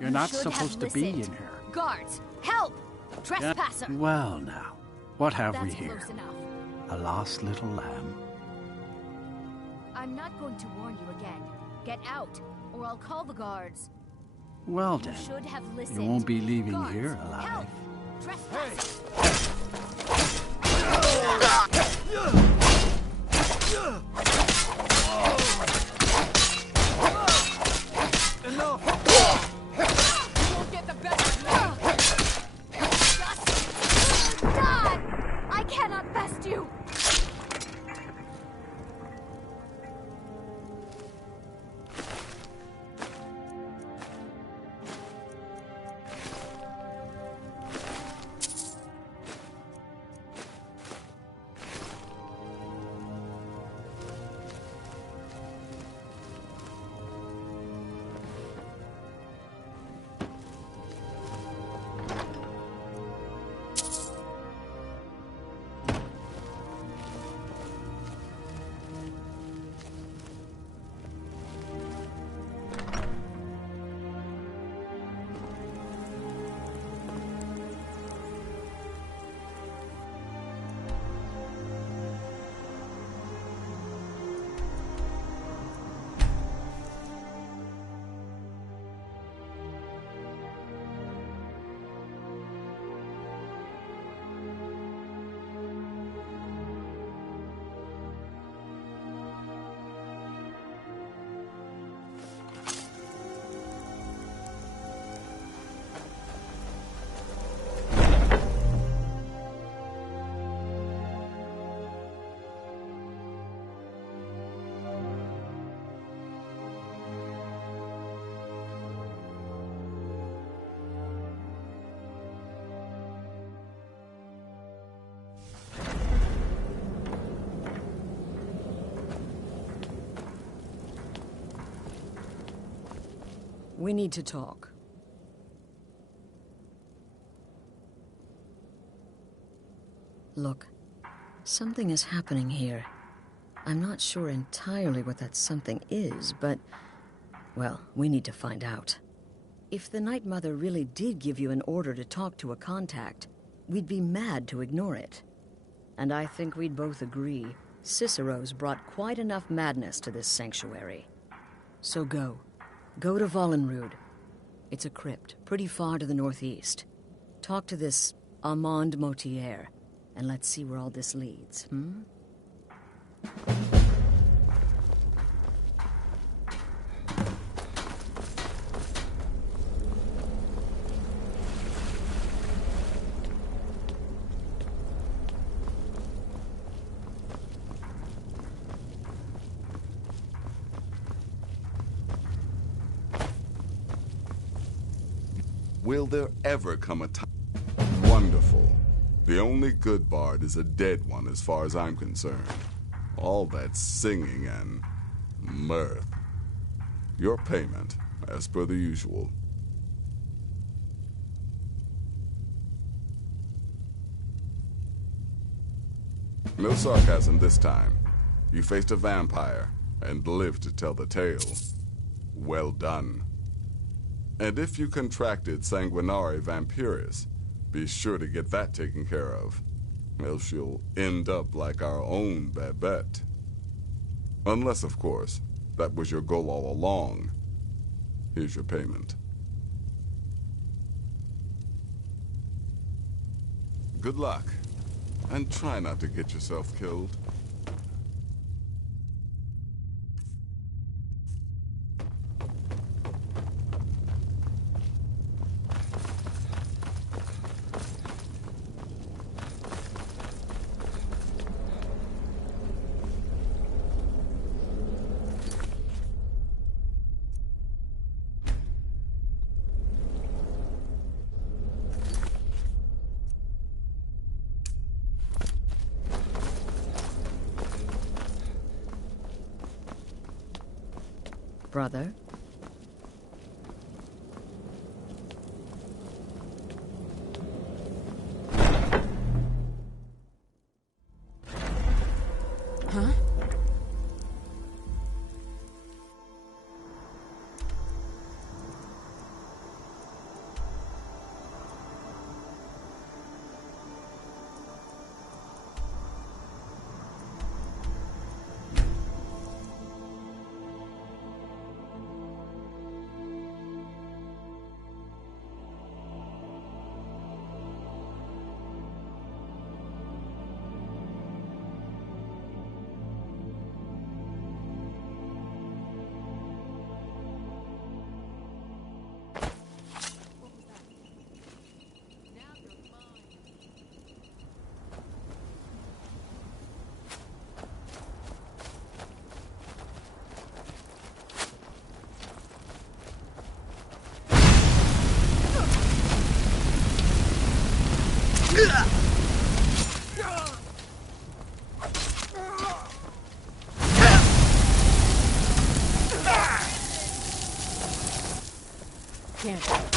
You're not supposed to be in here. Guards, help! Trespasser! Yeah. Well now, what have we That's here? close enough. A lost little lamb? I'm not going to warn you again. Get out, or I'll call the guards. Well You then, should have you listened. won't be leaving Guards, here alive. help! Trespasser! Enough! You won't get the better of me! Just die! I cannot best you! We need to talk. Look, something is happening here. I'm not sure entirely what that something is, but, well, we need to find out. If the Night Mother really did give you an order to talk to a contact, we'd be mad to ignore it. And I think we'd both agree Cicero's brought quite enough madness to this sanctuary. So go. Go to Vollenrude. It's a crypt, pretty far to the northeast. Talk to this Armand Motier, and let's see where all this leads, Will there ever come a time? Wonderful. The only good bard is a dead one as far as I'm concerned. All that singing and mirth. Your payment, as per the usual. No sarcasm this time. You faced a vampire and lived to tell the tale. Well done. And if you contracted Sanguinari Vampiris, be sure to get that taken care of. Else you'll end up like our own Babette. Unless, of course, that was your goal all along. Here's your payment. Good luck, and try not to get yourself killed. Brother? Huh? can't.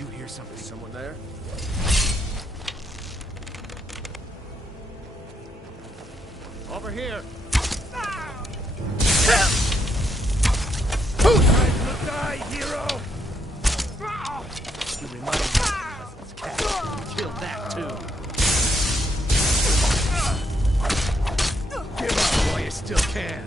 Did you hear something? Someone there? Over here! Time to die, hero! You remind me of Cousin's cat. Kill that too. Give up while you still can.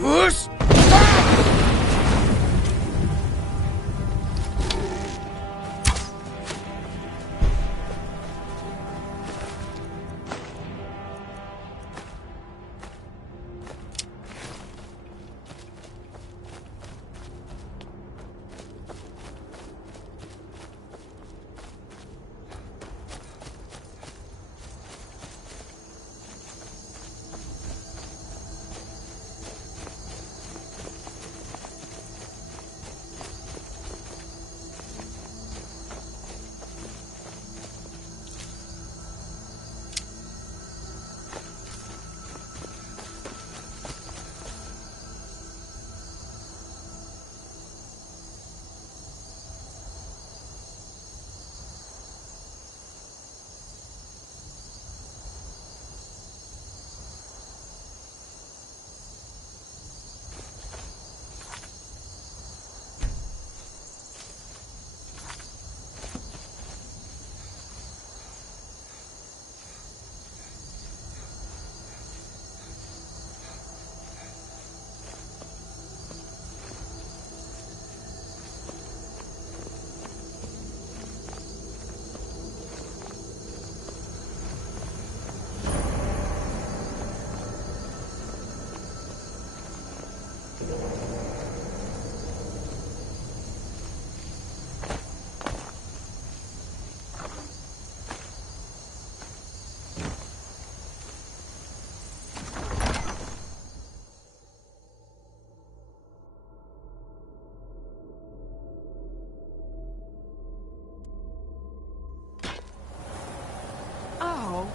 Whoosh! Oh.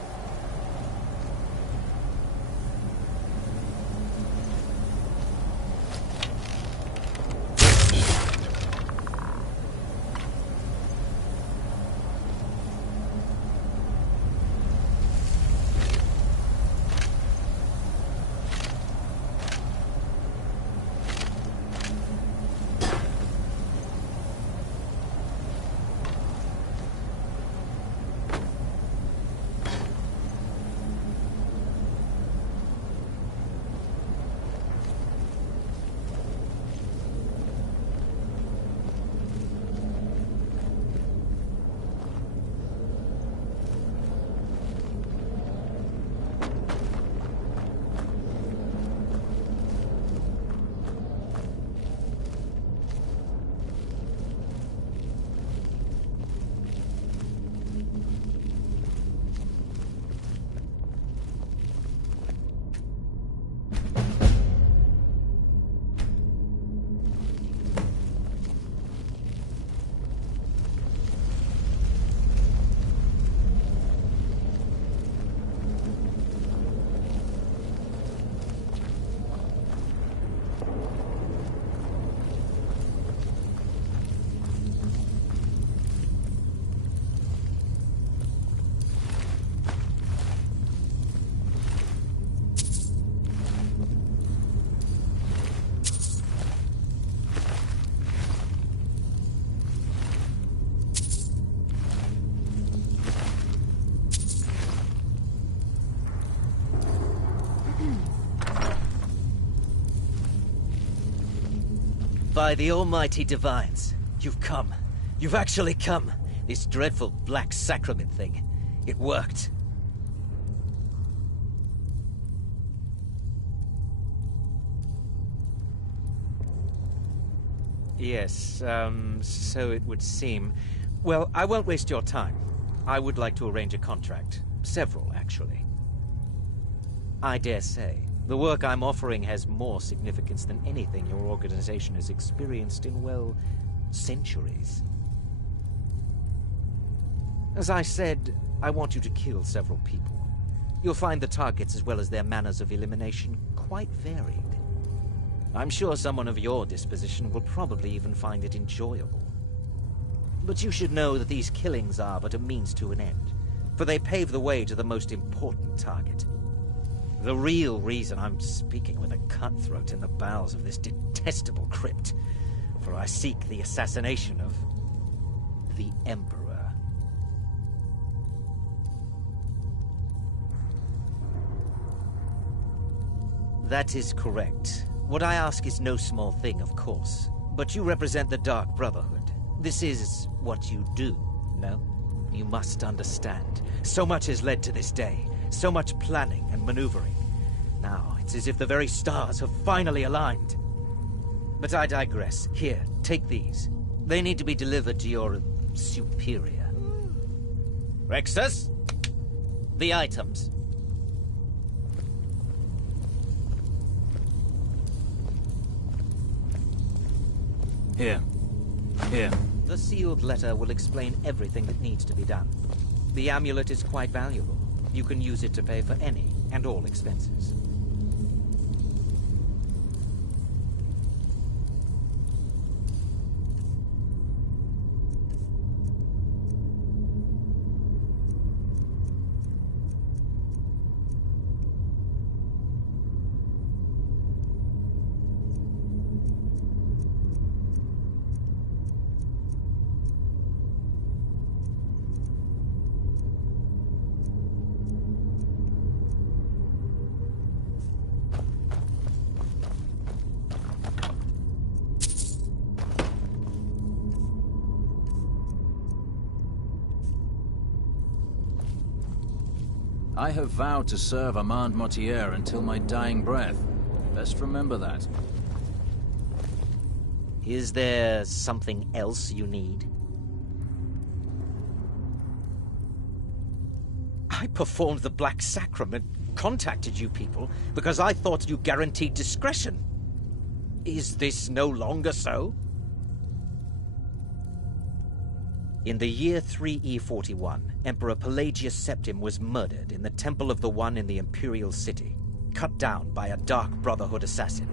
By the almighty divines, you've come. You've actually come. This dreadful black sacrament thing. It worked. Yes, so it would seem. Well, I won't waste your time. I would like to arrange a contract. Several, actually. I dare say, the work I'm offering has more significance than anything your organization has experienced in, well, centuries. As I said, I want you to kill several people. You'll find the targets as well as their manners of elimination quite varied. I'm sure someone of your disposition will probably even find it enjoyable. But you should know that these killings are but a means to an end, for they pave the way to the most important target. The real reason I'm speaking with a cutthroat in the bowels of this detestable crypt, for I seek the assassination of the Emperor. That is correct. What I ask is no small thing, of course. But you represent the Dark Brotherhood. This is what you do, no? You must understand. So much has led to this day. So much planning and maneuvering. Now, it's as if the very stars have finally aligned. But I digress. Here, take these. They need to be delivered to your superior. Rexus? The items. Here. Here. The sealed letter will explain everything that needs to be done. The amulet is quite valuable. You can use it to pay for any and all expenses. I have vowed to serve Armand Mortier until my dying breath. Best remember that. Is there something else you need? I performed the Black Sacrament, contacted you people, because I thought you guaranteed discretion. Is this no longer so? In the year 3E41, Emperor Pelagius Septim was murdered in the Temple of the One in the Imperial City, cut down by a Dark Brotherhood assassin.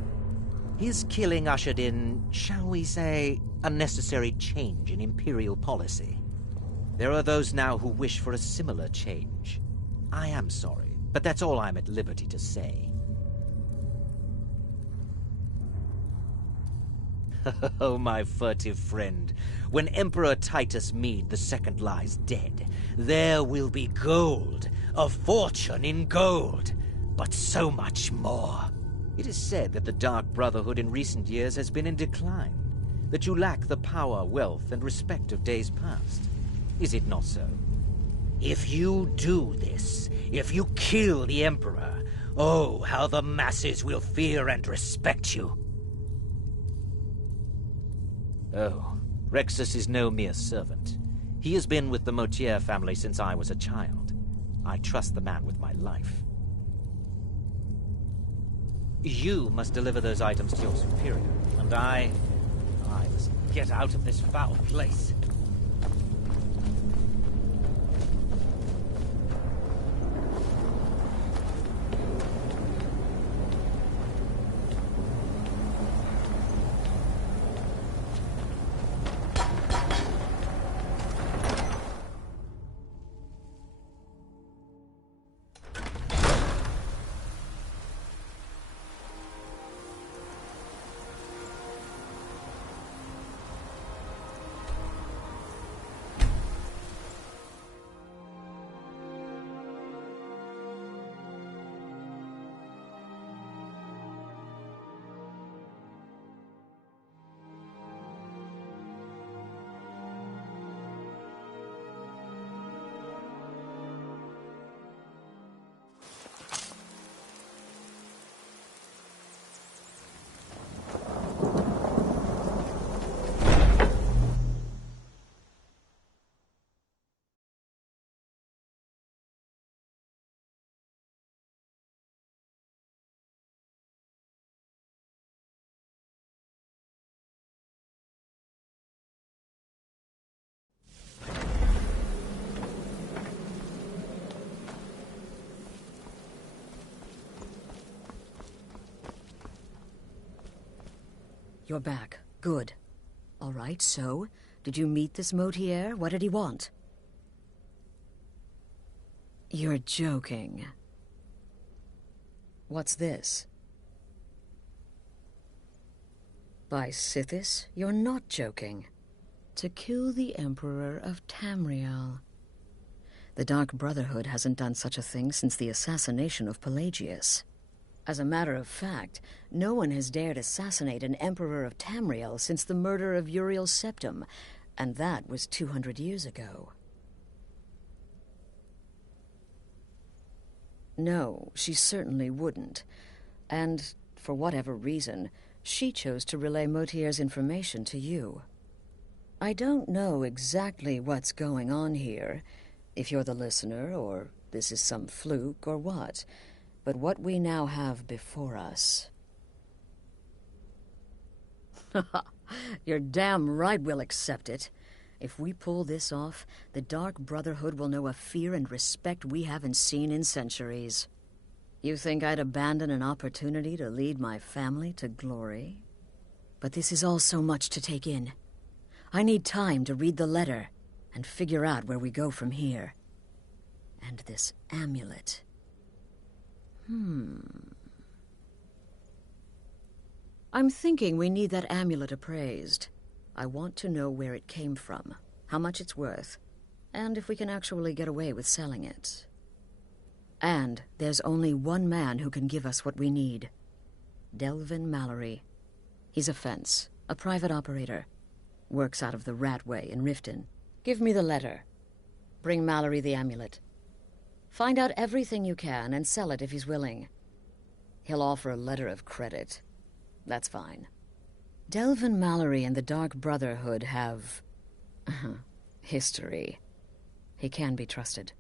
His killing ushered in, shall we say, a necessary change in Imperial policy. There are those now who wish for a similar change. I am sorry, but that's all I'm at liberty to say. Oh, my furtive friend, when Emperor Titus Mede II lies dead, there will be gold, a fortune in gold, but so much more. It is said that the Dark Brotherhood in recent years has been in decline, that you lack the power, wealth, and respect of days past. Is it not so? If you do this, if you kill the Emperor, oh, how the masses will fear and respect you. Oh, Rexus is no mere servant. He has been with the Mortier family since I was a child. I trust the man with my life. You must deliver those items to your superior, and I must get out of this foul place. You're back. Good. All right, so, did you meet this Mortier? What did he want? You're joking. What's this? By Sithis, you're not joking. To kill the Emperor of Tamriel. The Dark Brotherhood hasn't done such a thing since the assassination of Pelagius. As a matter of fact, no one has dared assassinate an Emperor of Tamriel since the murder of Uriel Septim, and that was 200 years ago. No, she certainly wouldn't. And, for whatever reason, she chose to relay Motier's information to you. I don't know exactly what's going on here, if you're the listener, or this is some fluke, or what. But what we now have before us... You're damn right we'll accept it. If we pull this off, the Dark Brotherhood will know a fear and respect we haven't seen in centuries. You think I'd abandon an opportunity to lead my family to glory? But this is all so much to take in. I need time to read the letter and figure out where we go from here. And this amulet... I'm thinking we need that amulet appraised. I want to know where it came from, how much it's worth, and if we can actually get away with selling it. And there's only one man who can give us what we need. Delvin Mallory. He's a fence, a private operator. Works out of the Ratway in Riften. Give me the letter. Bring Mallory the amulet. Find out everything you can and sell it if he's willing. He'll offer a letter of credit. That's fine. Delvin Mallory and the Dark Brotherhood have... history. He can be trusted.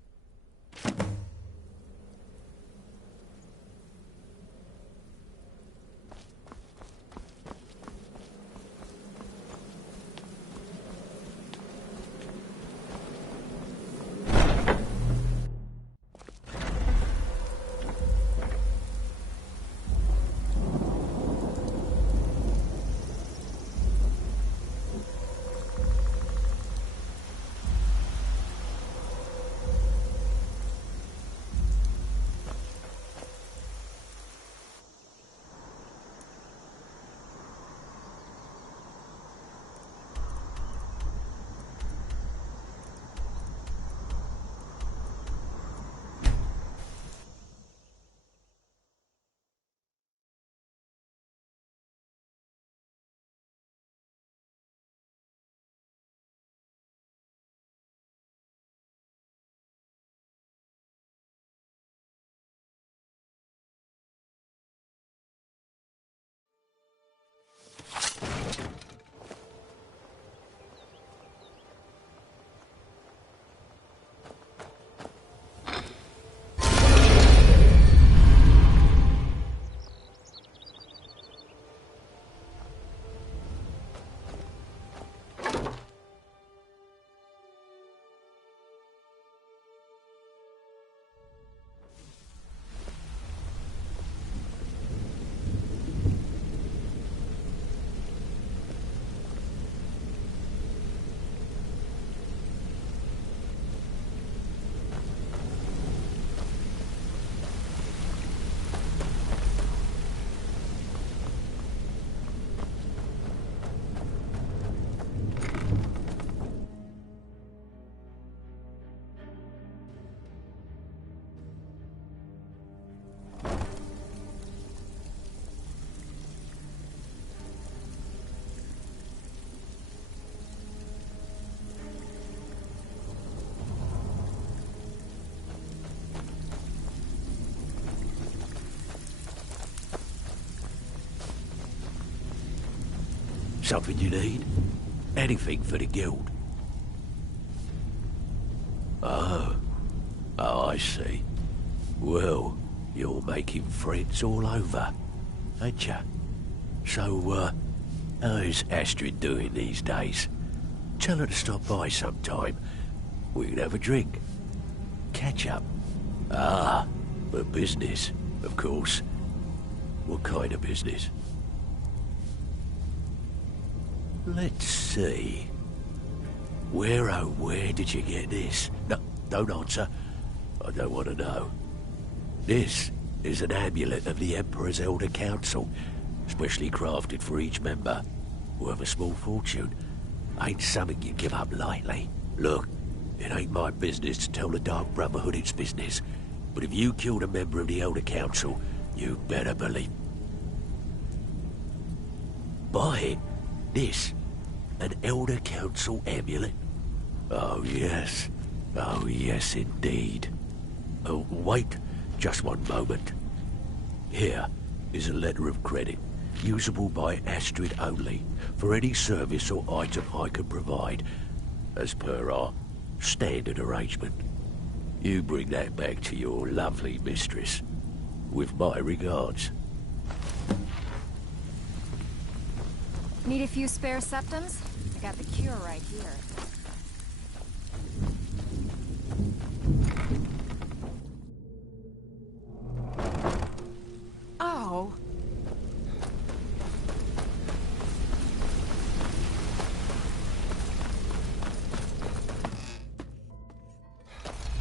Something you need? Anything for the guild? Oh, I see. Well, you're making friends all over, ain't ya? So, how's Astrid doing these days? Tell her to stop by sometime. We can have a drink. Catch up. Ah, but business, of course. What kind of business? Let's see. Where did you get this? No, don't answer. I don't want to know. This is an amulet of the Emperor's Elder Council, specially crafted for each member. Worth a small fortune. Ain't something you give up lightly. Look, it ain't my business to tell the Dark Brotherhood its business, but if you killed a member of the Elder Council, You better believe. Buy it. This. An Elder Council amulet. Oh, yes. Oh, yes, indeed. Oh, wait. Just one moment. Here is a letter of credit, usable by Astrid only, for any service or item I can provide, as per our standard arrangement. You bring that back to your lovely mistress, with my regards. Need a few spare septums? I got the cure right here. Oh.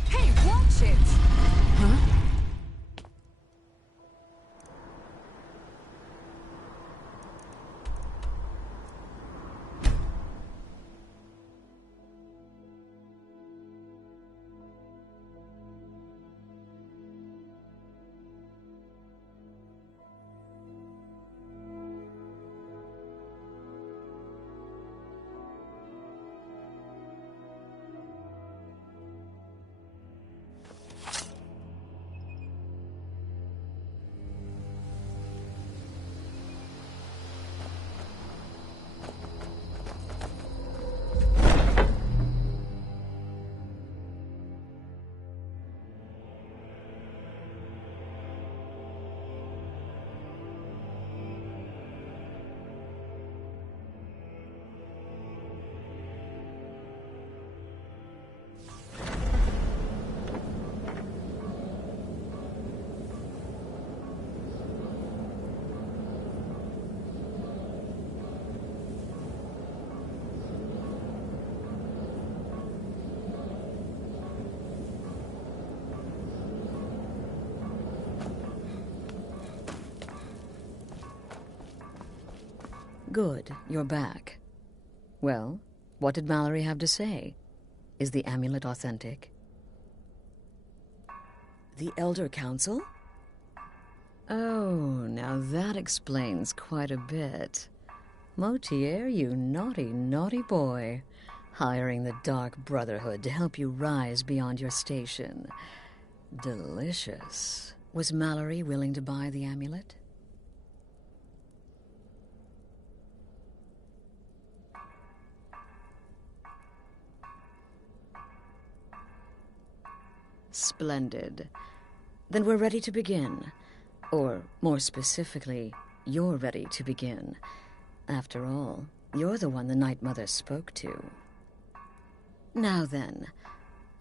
Hey, watch it! Huh? Good, you're back. Well, what did Mallory have to say? Is the amulet authentic? The Elder Council? Oh, now that explains quite a bit. Motier, you naughty, naughty boy. Hiring the Dark Brotherhood to help you rise beyond your station. Delicious. Was Mallory willing to buy the amulet? Splendid. Then we're ready to begin. Or, more specifically, you're ready to begin. After all, you're the one the Night Mother spoke to. Now then,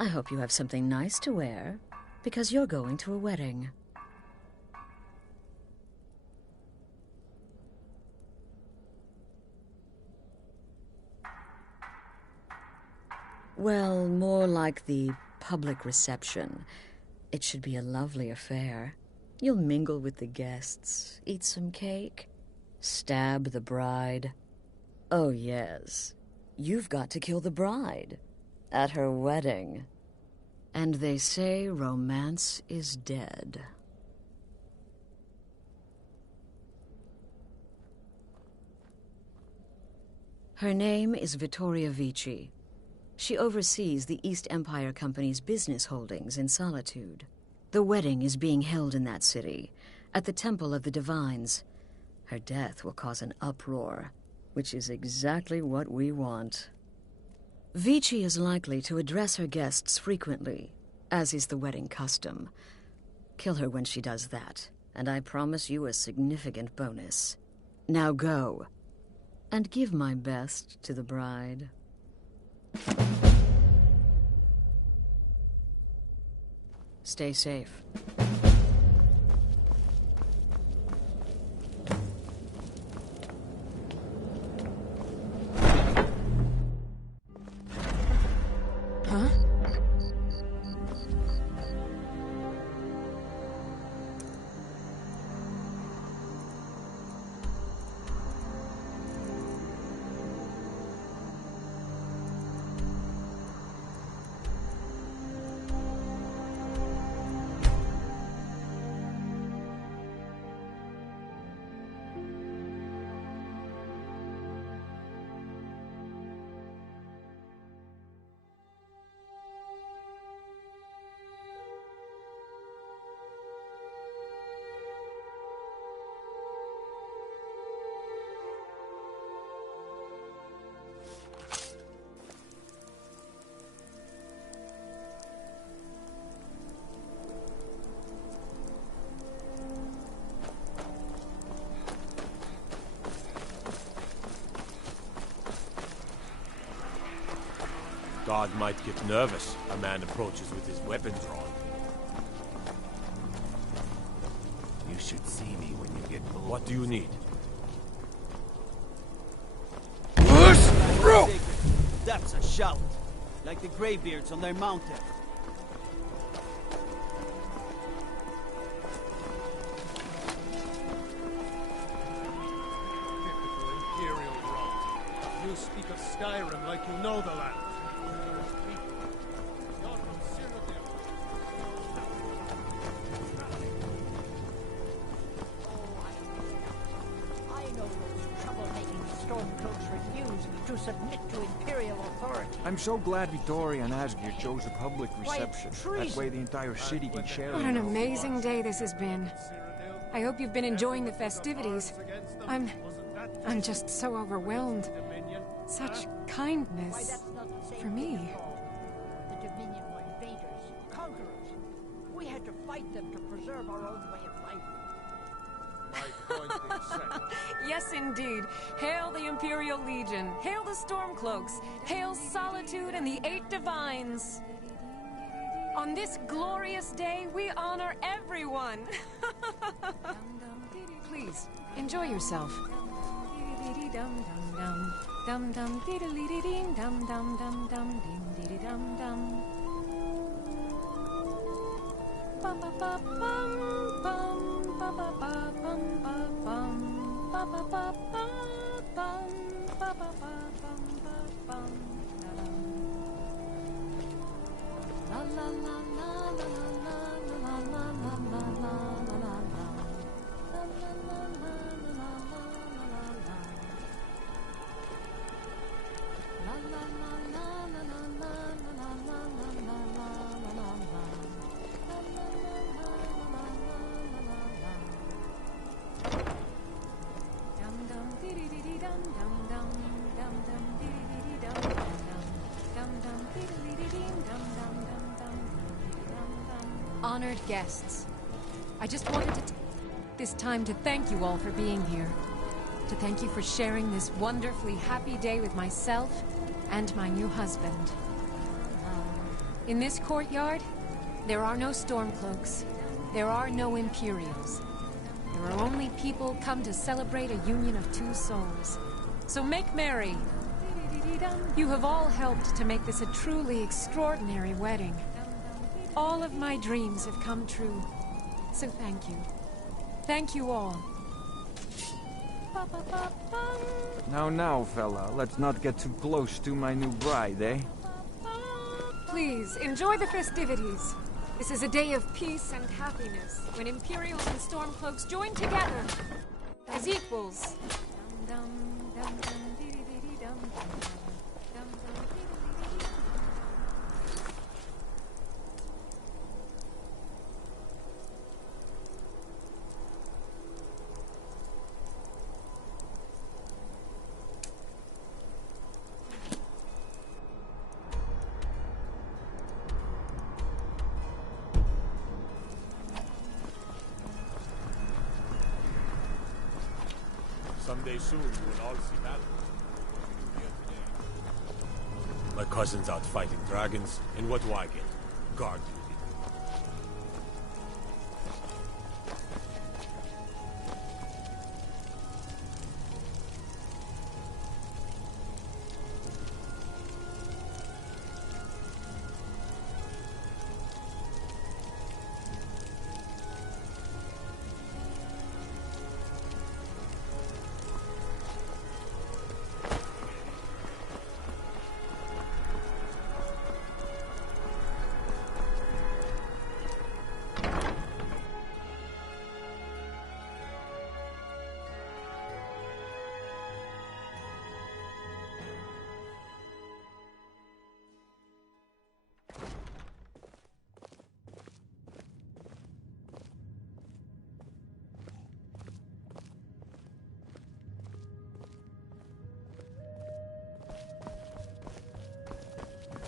I hope you have something nice to wear, because you're going to a wedding. Well, more like the public reception. It should be a lovely affair. You'll mingle with the guests, eat some cake, stab the bride. Oh, yes. You've got to kill the bride at her wedding. And they say romance is dead. Her name is Vittoria Vici. She oversees the East Empire Company's business holdings in Solitude. The wedding is being held in that city, at the Temple of the Divines. Her death will cause an uproar, which is exactly what we want. Vici is likely to address her guests frequently, as is the wedding custom. Kill her when she does that, and I promise you a significant bonus. Now go, and give my best to the bride. Stay safe. Huh? God might get nervous. A man approaches with his weapon drawn. You should see me when you get bored. What do you need? That's a shout. Like the Greybeards on their mountain. Typical Imperial rot. You speak of Skyrim like you know the land. I know those trouble-making Stormcloaks refuse to submit to Imperial authority. I'm so glad Vittoria and Asgir chose a public reception. That treason. way the entire city can share What in an it. amazing day this has been. I hope you've been enjoying the festivities. I'm just so overwhelmed. Such kindness for me. The Dominion were invaders, conquerors. We had to fight them to preserve our own way of life. Yes, indeed. Hail the Imperial Legion. Hail the Stormcloaks. Hail Solitude and the Eight Divines. On this glorious day, we honor everyone. Please, enjoy yourself. Dum dum diddly ding dum dum dum dum ding diddy dum dum. Ba ba ba bum bum ba ba ba bum ba bum ba ba ba ba bum ba ba ba bum ba bum la la la la la la la la la la la la Honored guests, I just wanted to take this time to thank you all for being here. To thank you for sharing this wonderfully happy day with myself and my new husband. In this courtyard, there are no Stormcloaks. There are no Imperials. There are only people come to celebrate a union of two souls. So make merry. You have all helped to make this a truly extraordinary wedding. All of my dreams have come true. So thank you. Thank you all. Now, fella, let's not get too close to my new bride, eh? Please, enjoy the festivities. This is a day of peace and happiness, when Imperials and Stormcloaks join together as equals. Someday soon, you will all see battle. My cousin's out fighting dragons, and what do I get? Guard duty.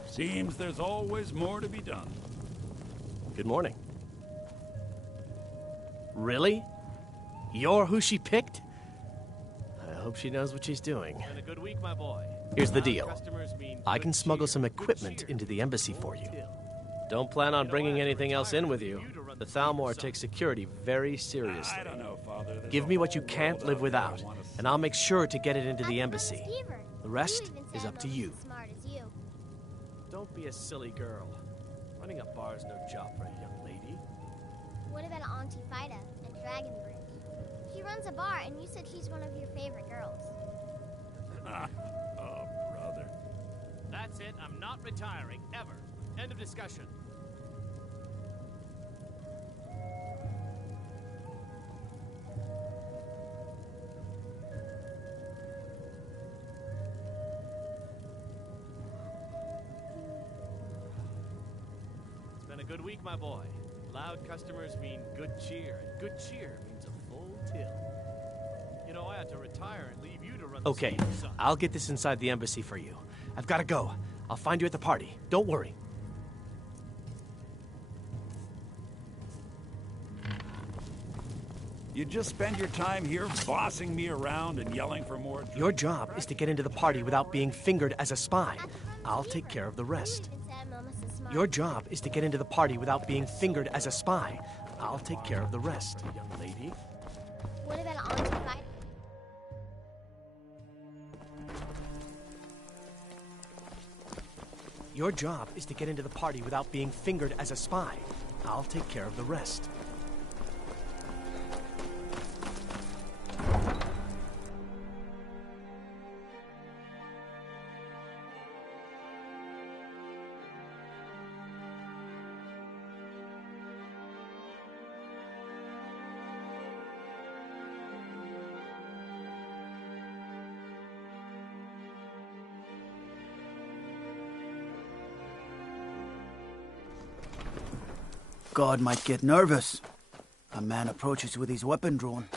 Seems there's always more to be done. Good morning. Really? You're who she picked? I Hope she knows what she's doing. Been a good week, my boy. Here's the Loud deal. customers mean I good can smuggle cheer. some Good equipment cheer into the embassy for you. Till. Don't plan on You know, I bringing have to anything else retire in with and you. leave you to run The the store Thalmor yourself. takes security very seriously. I don't know, Father. There's Give a me what you whole can't world live out without, there I wanna and I'll make sure to get it into the I'm embassy. Stever. The rest You even is said up to I'm you. almost as smart as you. Don't be a silly girl. Running a bar is no job for a young lady. What about Auntie Fida and Dragonbridge? She runs a bar, and you said she's one of your favorite girls. Oh, brother. That's it. I'm not retiring, ever. End of discussion. It's been a good week, my boy. Loud customers mean good cheer, and good cheer means a full till. You know, I had to retire and leave you to run the Okay, store yourself. I'll get this inside the embassy for you. I've got to go. I'll find you at the party. Don't worry. You just spend your time here bossing me around and yelling for more drinks. Your job is to get into the party without being fingered as a spy. I'll take care of the rest. You even said I'm almost as smart. Your job is to get into the party without being fingered as a spy. I'll take care of the rest, young lady. What about Auntie Fida? Your job is to get into the party without being fingered as a spy. I'll take care of the rest. Guard might get nervous. A man approaches with his weapon drawn.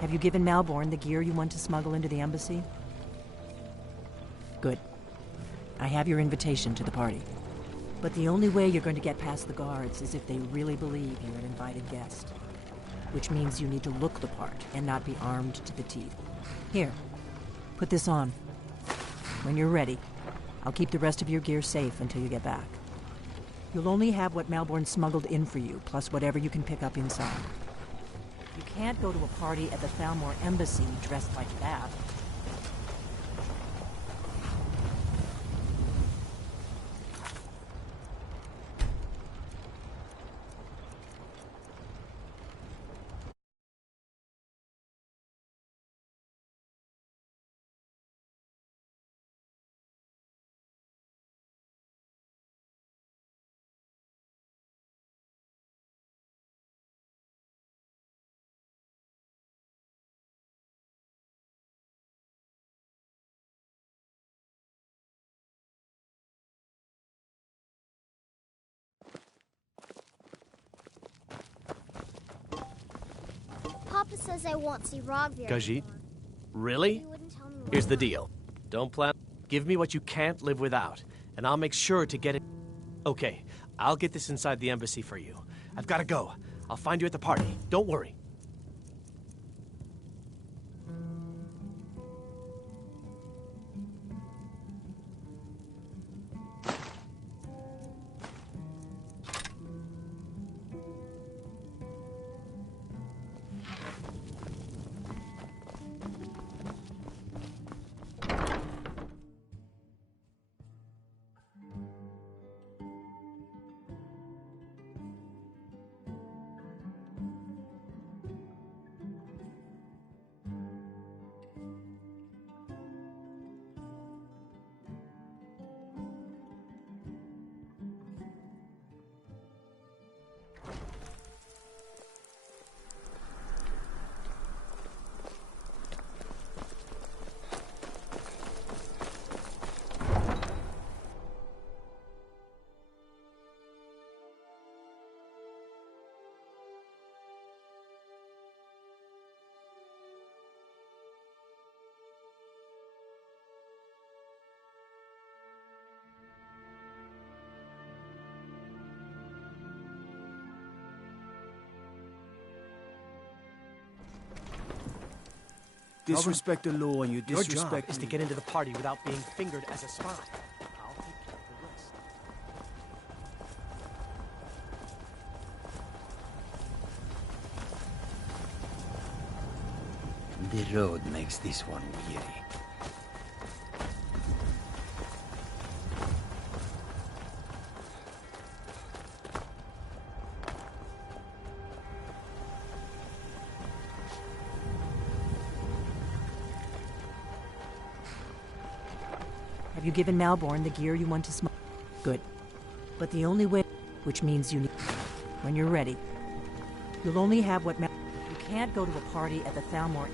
Have you given Malborn the gear you want to smuggle into the embassy? Good. I have your invitation to the party. But the only way you're going to get past the guards is if they really believe you're an invited guest. Which means you need to look the part and not be armed to the teeth. Here, put this on. When you're ready, I'll keep the rest of your gear safe until you get back. You'll only have what Malborn smuggled in for you, plus whatever you can pick up inside. You can't go to a party at the Thalmor embassy dressed like that. Papa says I won't see Rogvier. Gajit? Really? Here's the deal. Don't plan. Give me what you can't live without, and I'll make sure to get it. Okay, I'll get this inside the embassy for you. I've got to go. I'll find you at the party. Don't worry. disrespect the law and you Your disrespect job is to me. get into the party without being fingered as a spy. I'll take care of the rest. The road makes this one weary. Have you given Malborn the gear you want to smoke? Good. But the only way, which means you need, when you're ready, you'll only have what you can't go to a party at the Thalmor.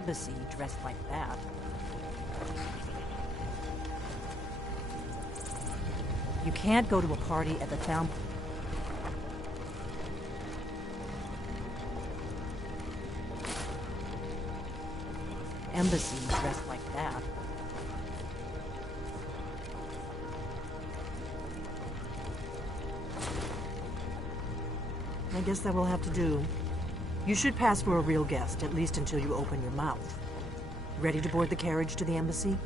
Embassy dressed like that. You can't go to a party at the Thalmor. Embassy dressed like that. I guess that will have to do. You should pass for a real guest, at least until you open your mouth. Ready to board the carriage to the embassy?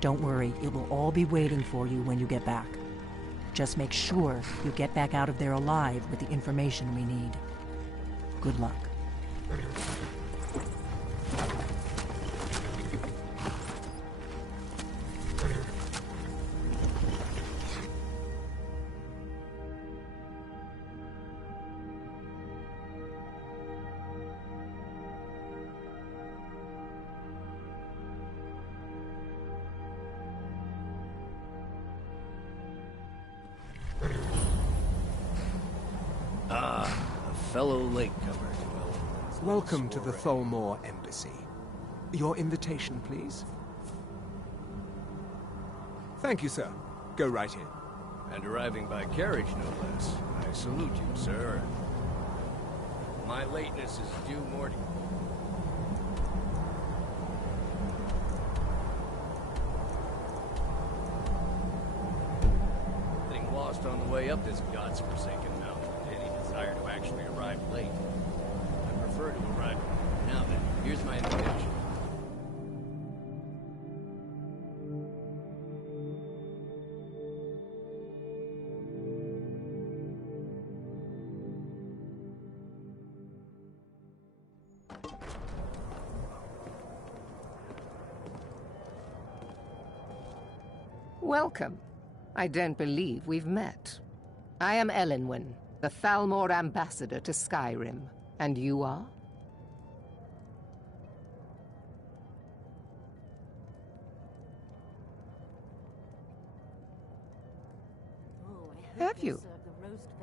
Don't worry, it will all be waiting for you when you get back. Just make sure you get back out of there alive with the information we need. Good luck. A fellow latecomer. Welcome to the Thalmor Embassy. Your invitation, please. Thank you, sir. Go right in. And arriving by carriage, no less. I salute you, sir. My lateness is due more to... Getting lost on the way up this god's-forsaken mountain. Any desire to actually arrive late. I prefer to arrive... Now then, here's my invitation. Welcome. I don't believe we've met. I am Elenwen, the Thalmor ambassador to Skyrim. And you are? Have you?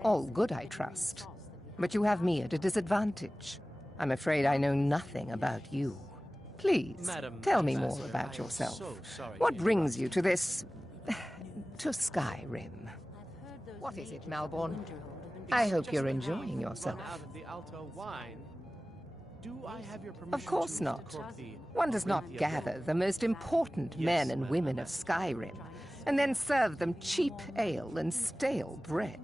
All good, I trust. But you have me at a disadvantage. I'm afraid I know nothing about you. Please, Madam tell me more Ambassador, about I am yourself. so sorry What to brings you to this... to Skyrim? What is it, Malborn? I hope you're enjoying yourself. Out of the Alto wine. Do I have your permission Of course to not. cork the One does not Orinthia gather the most important men and women of Skyrim and then serve them cheap ale and stale bread.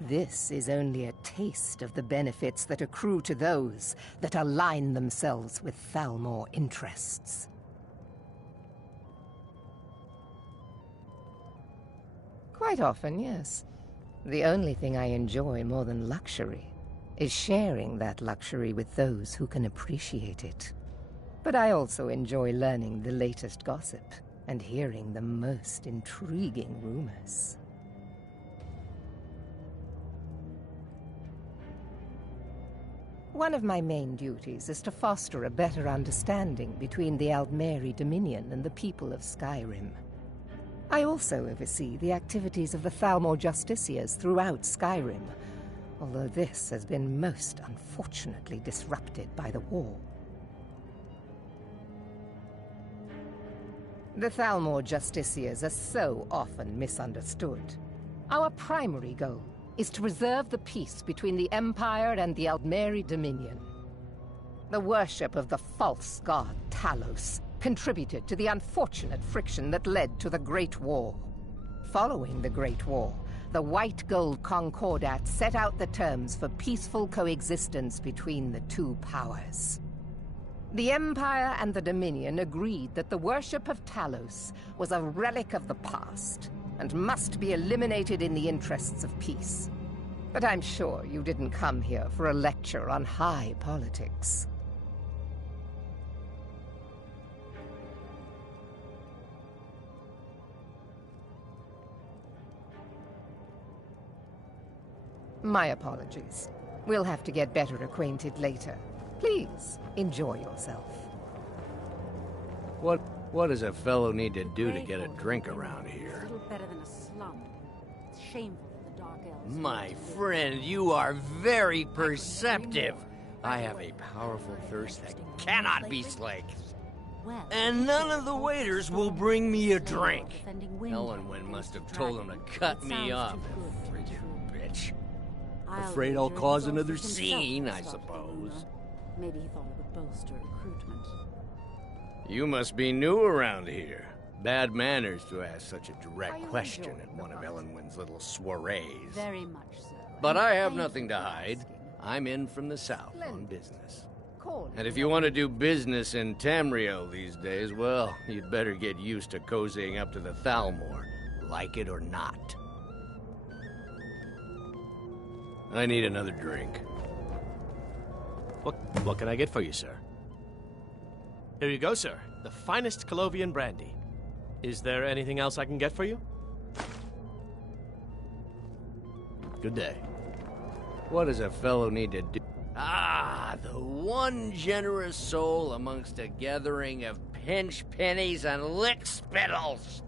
This is only a taste of the benefits that accrue to those that align themselves with Thalmor interests. Quite often, yes. The only thing I enjoy more than luxury is sharing that luxury with those who can appreciate it. But I also enjoy learning the latest gossip and hearing the most intriguing rumors. One of my main duties is to foster a better understanding between the Aldmeri Dominion and the people of Skyrim. I also oversee the activities of the Thalmor Justiciars throughout Skyrim, although this has been most unfortunately disrupted by the war. The Thalmor Justiciars are so often misunderstood. Our primary goal is to preserve the peace between the Empire and the Aldmeri Dominion. The worship of the false god Talos contributed to the unfortunate friction that led to the Great War. Following the Great War, the White Gold Concordat set out the terms for peaceful coexistence between the two powers. The Empire and the Dominion agreed that the worship of Talos was a relic of the past and must be eliminated in the interests of peace. But I'm sure you didn't come here for a lecture on high politics. My apologies. We'll have to get better acquainted later. Please, enjoy yourself. What does a fellow need to do to get a drink around here? A little better than a slum. It's shameful that the Dark Elves... My friend, you are very perceptive. I have a powerful thirst that cannot be slaked. And none of the waiters will bring me a drink. Ellenwyn must have told them to cut me off, that frigid bitch. Afraid I'll cause another scene, I suppose. Maybe he thought it would bolster recruitment. You must be new around here. Bad manners to ask such a direct question at one of Ellenwyn's little soirees. Very much so. But I have nothing to hide. I'm in from the south on business. And if you want to do business in Tamriel these days, well, you'd better get used to cozying up to the Thalmor, like it or not. I need another drink. What can I get for you, sir? Here you go, sir. The finest Colovian brandy. Is there anything else I can get for you? Good day. What does a fellow need to do? Ah, the one generous soul amongst a gathering of pinch pennies and lick spittles.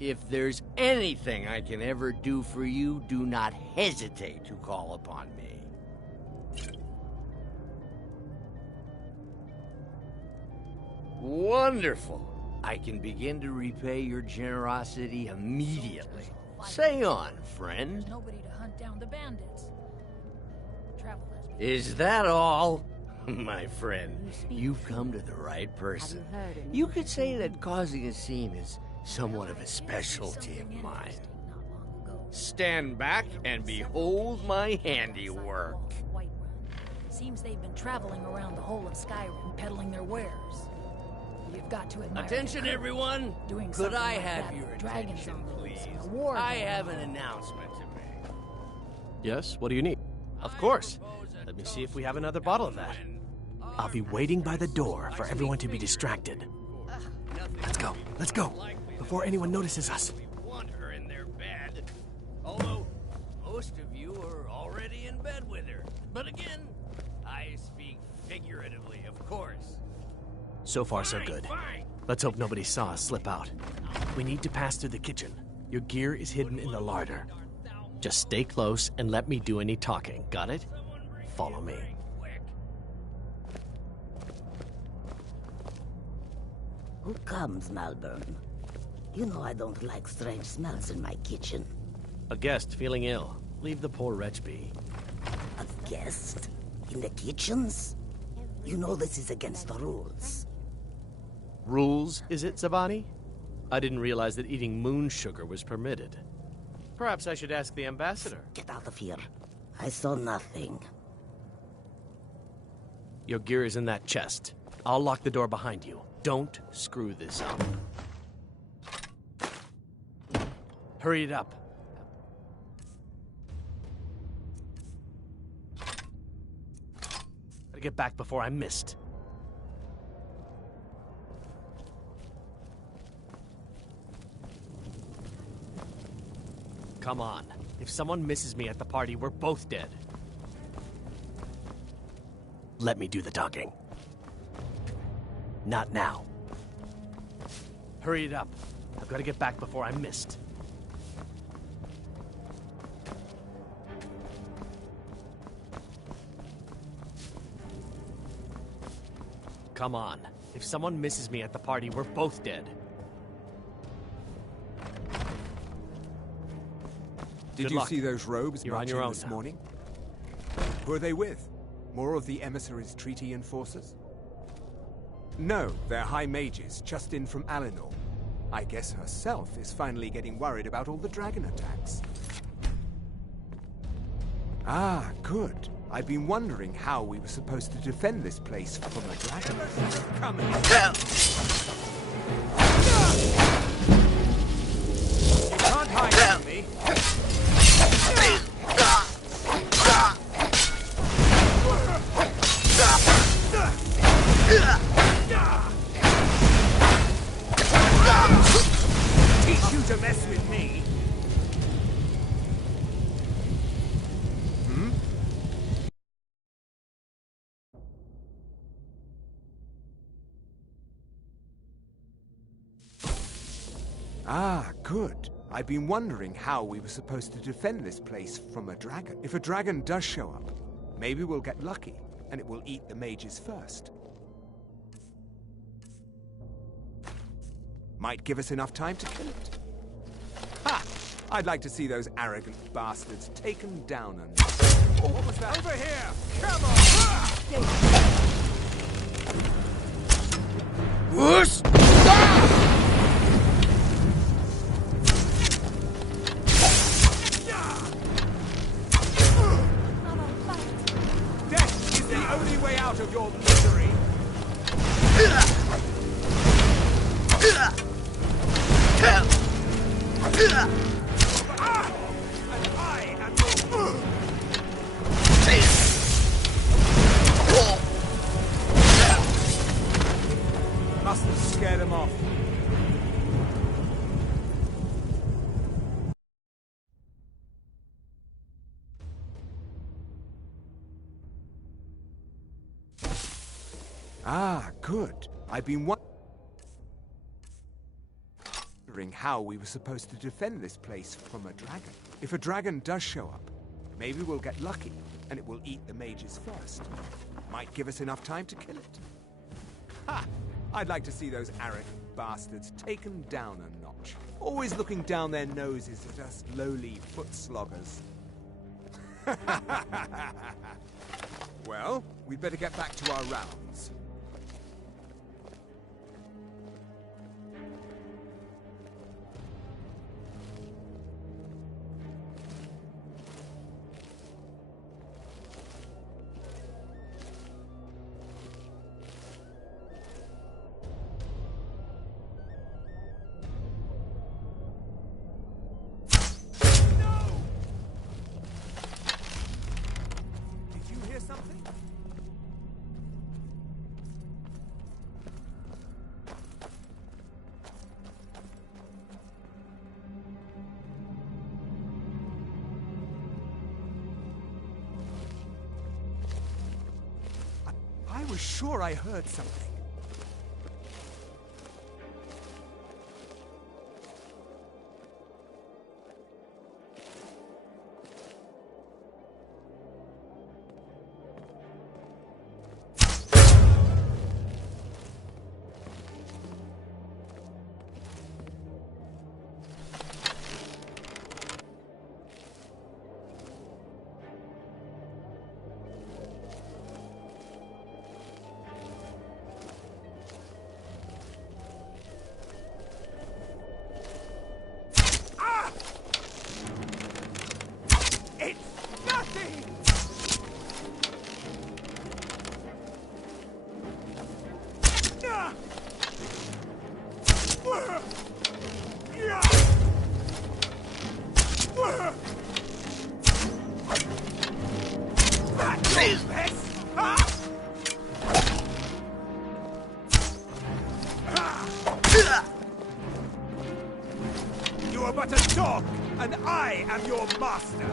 If there's anything I can ever do for you, do not hesitate to call upon me. Wonderful. I can begin to repay your generosity immediately. Say on, friend. There's nobody to hunt down the bandits. Travel has been... Is that all? My friend, you've come to the right person. You could say that causing a scene is somewhat of a specialty of mine. Stand back and behold my handiwork. Seems they've been traveling around the whole of Skyrim peddling their wares. You've got to admire Attention, everyone! Could I have your attention, please? I have an announcement to make. Yes, what do you need? Of course. Let me see if we have another bottle of that. I'll be waiting by the door for everyone to be distracted. Let's go, before anyone notices us. Want her in their bed. Although, most of you are already in bed with her. But again, I speak figuratively, of course. So far, so good. Let's hope nobody saw us slip out. We need to pass through the kitchen. Your gear is hidden in the larder. Just stay close and let me do any talking. Got it? Follow me. Who comes, Malburn? You know I don't like strange smells in my kitchen. A guest feeling ill. Leave the poor wretch be. A guest? In the kitchens? You know this is against the rules. Rules, is it, Zavani? I didn't realize that eating moon sugar was permitted. Perhaps I should ask the ambassador. Get out of here. I saw nothing. Your gear is in that chest. I'll lock the door behind you. Don't screw this up. Hurry it up. Gotta get back before I'm missed. Come on. If someone misses me at the party, we're both dead. Let me do the talking. Not now. Hurry it up. I've got to get back before I'm missed. Come on. If someone misses me at the party, we're both dead. Did you see those robes You're on marching your own this now. morning? Who are they with? More of the emissaries' treaty enforcers? No, they're high mages, just in from Alinor. I guess herself is finally getting worried about all the dragon attacks. Ah, good. I've been wondering how we were supposed to defend this place from a dragon. Come here. You can't hide from me. Teach you to mess with me. Ah, good. I've been wondering how we were supposed to defend this place from a dragon. If a dragon does show up, maybe we'll get lucky, and it will eat the mages first. Might give us enough time to kill it. Ha! I'd like to see those arrogant bastards taken down and... Oh, what was that? Over here! Come on! Whoosh! Death is the only way out of your misery! And I am your... Must have scared him off. Ah, good. I've been wondering how we were supposed to defend this place from a dragon. If a dragon does show up, maybe we'll get lucky, and it will eat the mages first. Might give us enough time to kill it. Ha! I'd like to see those arrogant bastards taken down a notch. Always looking down their noses at us lowly foot sloggers. Well, we'd better get back to our rounds. I was sure I heard something. You are but a dog, and I am your master.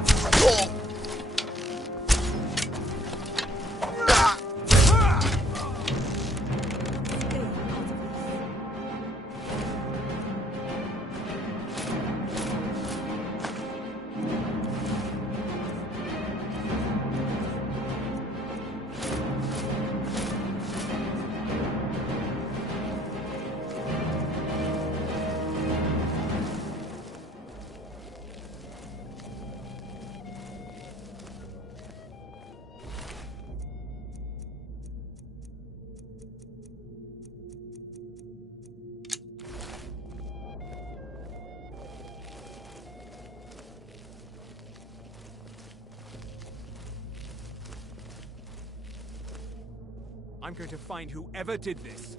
I'm going to find whoever did this.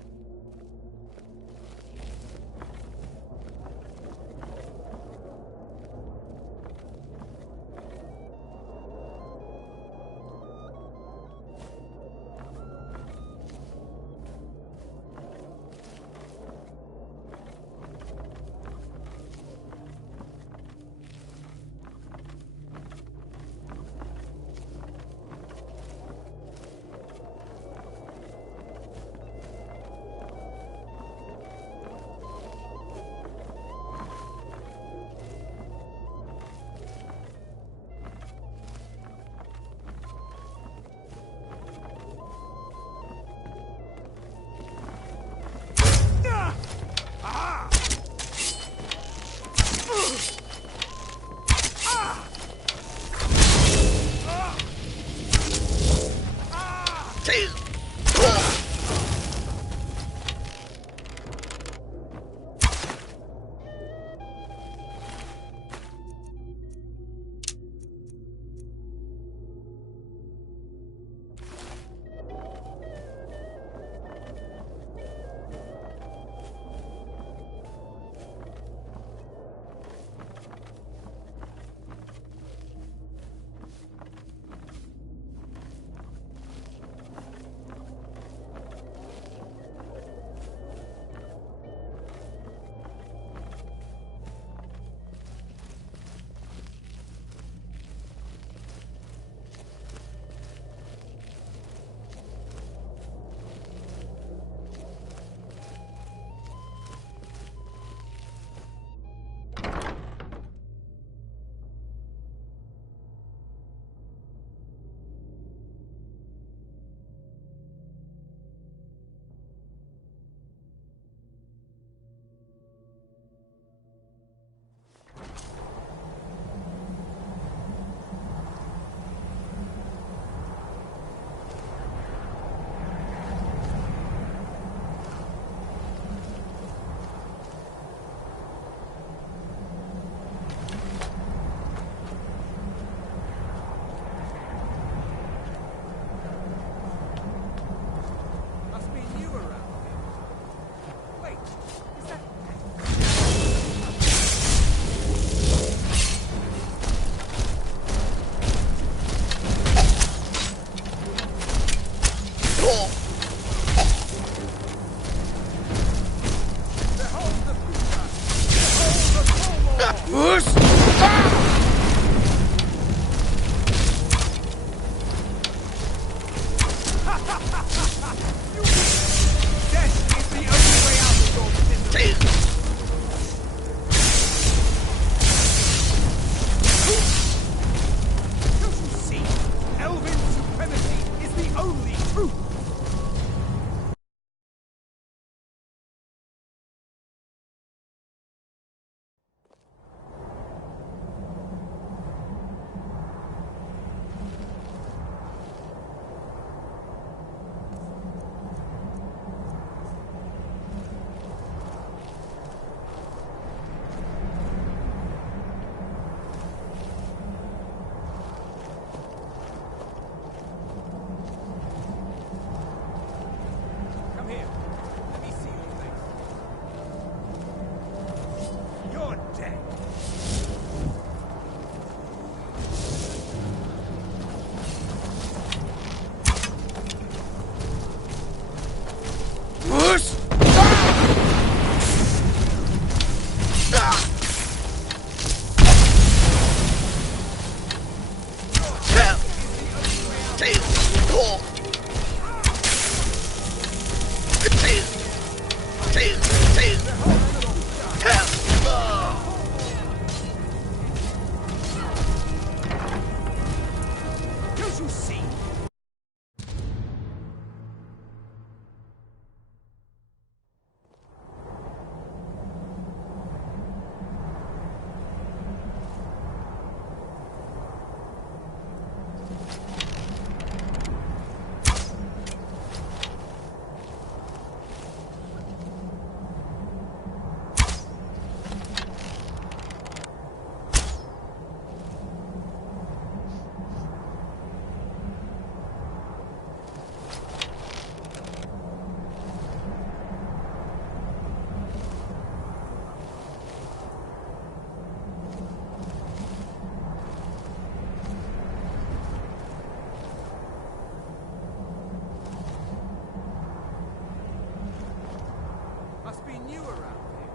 new around here.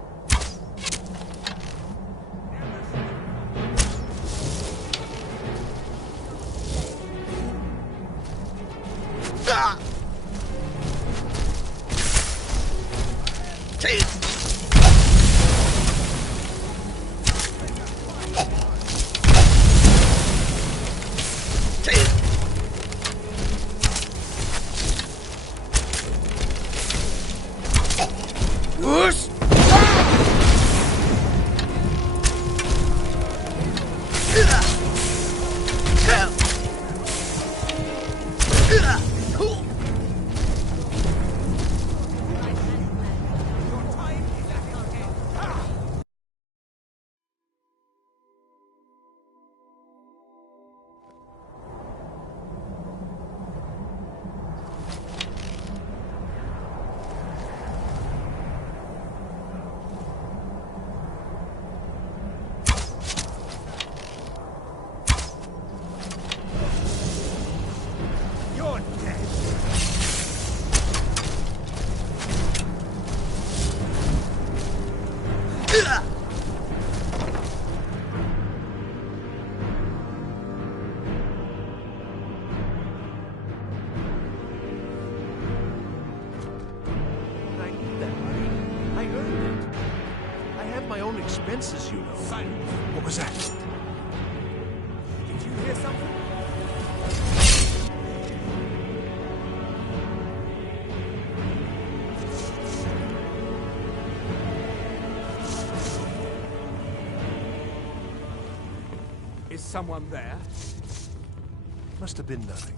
Ah! Whoosh! You're dead. I need that money. I earned it. I have my own expenses, you know. Silence. What was that? Did you hear something? Is someone there? Must have been nothing.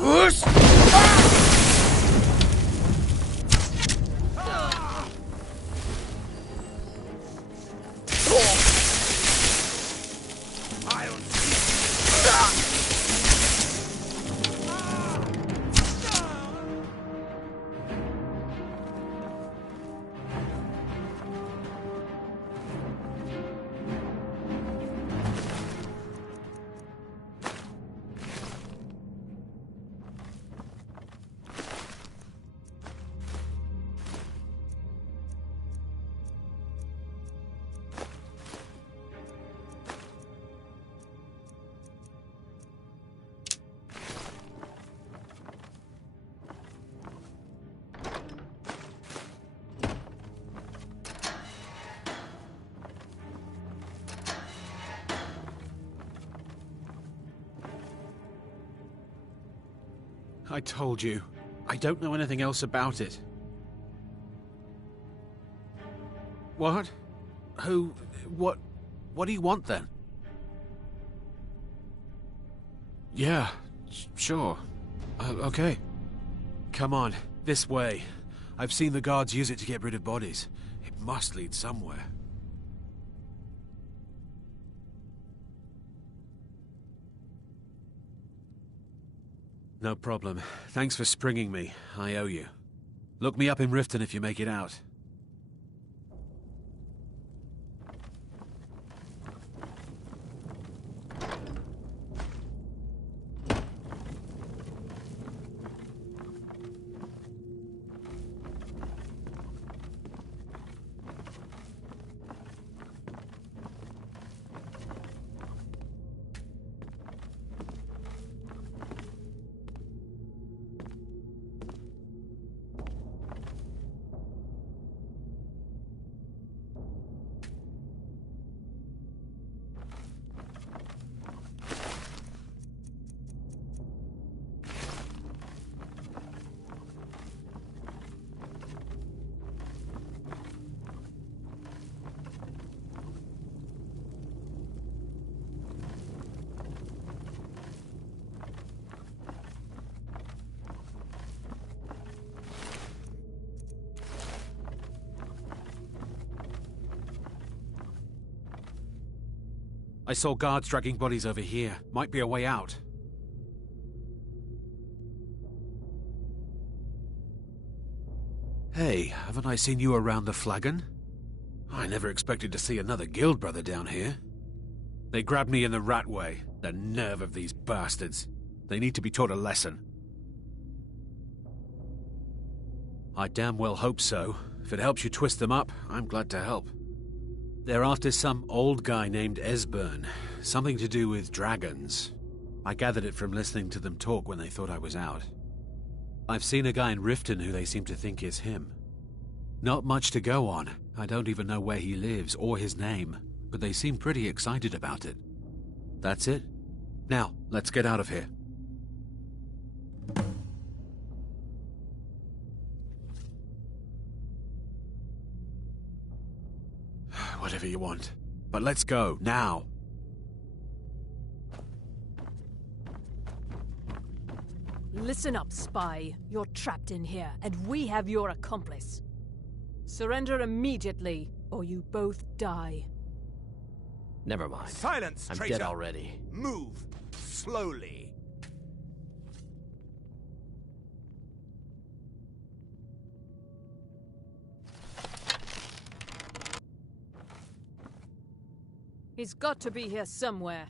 Whoosh! I told you. I don't know anything else about it. What? Who? What? What do you want then? Yeah, sure. Okay. Come on, this way. I've seen the guards use it to get rid of bodies. It must lead somewhere. No problem. Thanks for springing me. I owe you. Look me up in Riften if you make it out. I saw guards dragging bodies over here. Might be a way out. Hey, haven't I seen you around the flagon? I never expected to see another guild brother down here. They grabbed me in the rat way. The nerve of these bastards. They need to be taught a lesson. I damn well hope so. If it helps you twist them up, I'm glad to help. They're after some old guy named Esbern. Something to do with dragons. I gathered it from listening to them talk when they thought I was out. I've seen a guy in Riften who they seem to think is him. Not much to go on. I don't even know where he lives or his name, but they seem pretty excited about it. That's it. Now, let's get out of here. Whatever you want. But let's go, now. Listen up, spy. You're trapped in here, and we have your accomplice. Surrender immediately, or you both die. Never mind. Silence, I'm traitor. dead already. Move slowly. He's got to be here somewhere.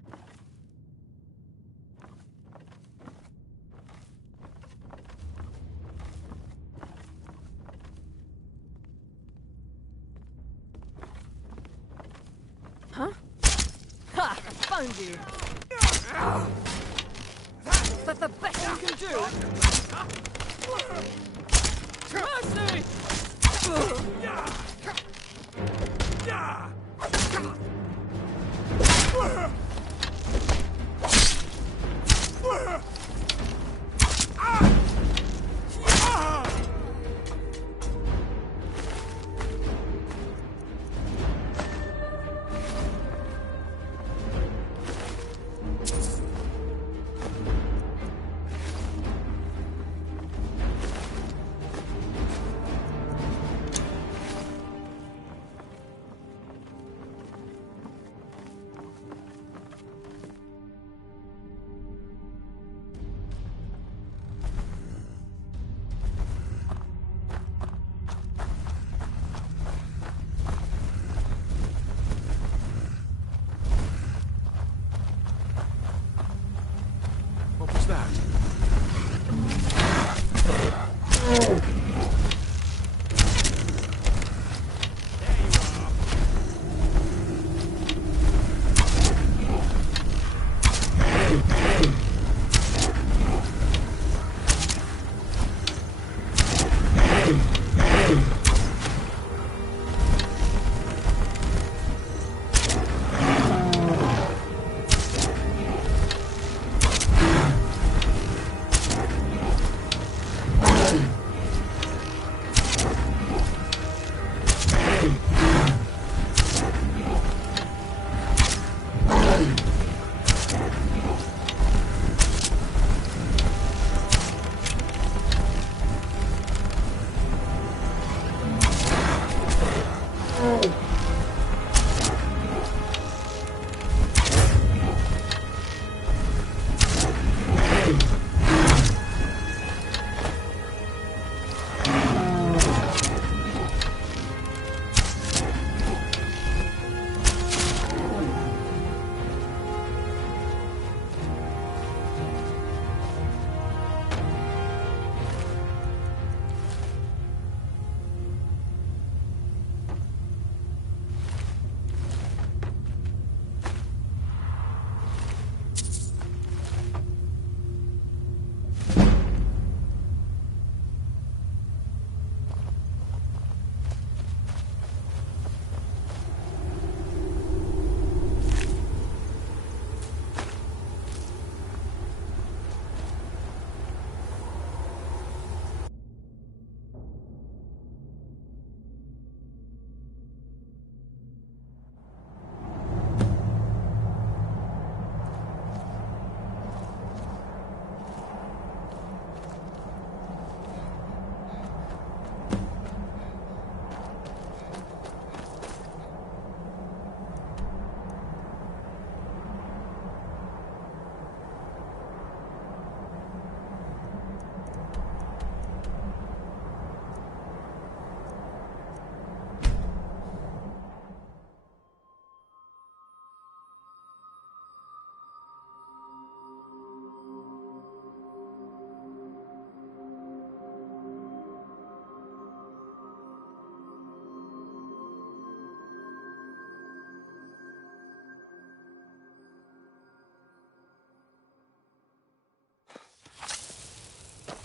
Huh? Ha! Found you! Is that the best you can do? Mercy!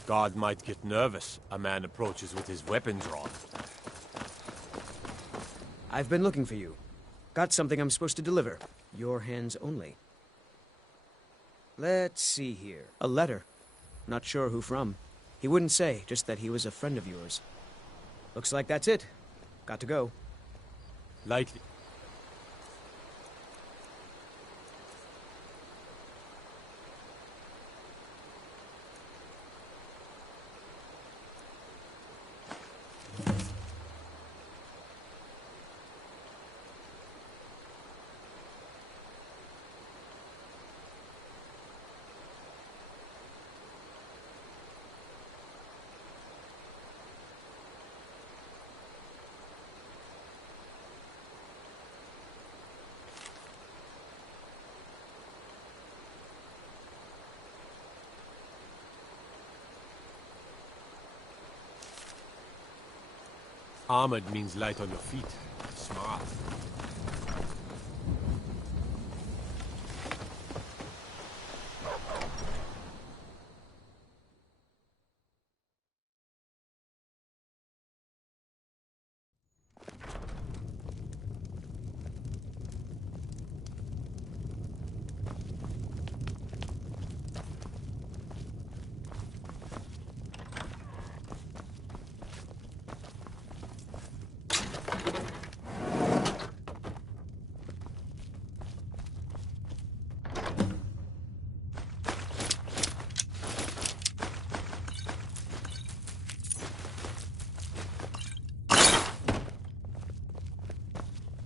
Guard might get nervous. A man approaches with his weapon drawn. I've been looking for you. Got something I'm supposed to deliver. Your hands only. Let's see here. A letter. Not sure who from. He wouldn't say, just that he was a friend of yours. Looks like that's it. Got to go. Lightly. Armored means light on your feet. Smart.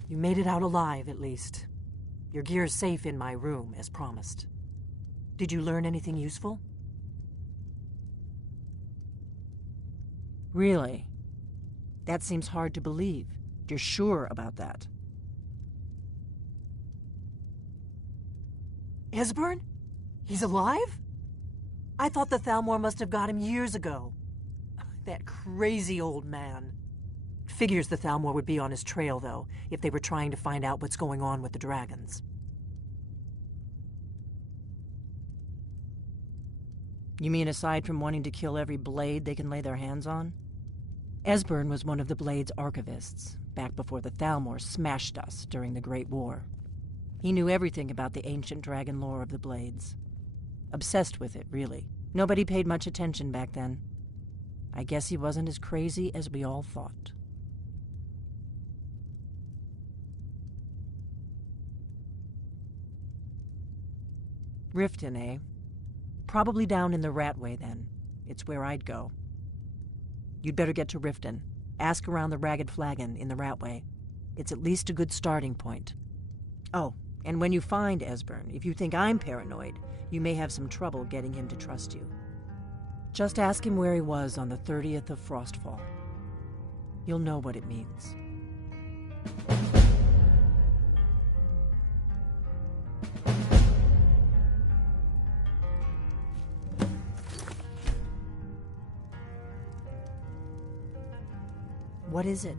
You made it out alive, at least. Your gear's safe in my room, as promised. Did you learn anything useful? Really? That seems hard to believe. You're sure about that? Esbern? He's alive? I thought the Thalmor must have got him years ago. That crazy old man. Figures the Thalmor would be on his trail, though, if they were trying to find out what's going on with the dragons. You mean aside from wanting to kill every blade they can lay their hands on? Esbern was one of the Blade's archivists, back before the Thalmor smashed us during the Great War. He knew everything about the ancient dragon lore of the Blades. Obsessed with it, really. Nobody paid much attention back then. I guess he wasn't as crazy as we all thought. Riften, eh? Probably down in the Ratway, then. It's where I'd go. You'd better get to Riften. Ask around the Ragged Flagon in the Ratway. It's at least a good starting point. Oh, and when you find Esbern, if you think I'm paranoid, you may have some trouble getting him to trust you. Just ask him where he was on the 30th of Frostfall. You'll know what it means. What is it?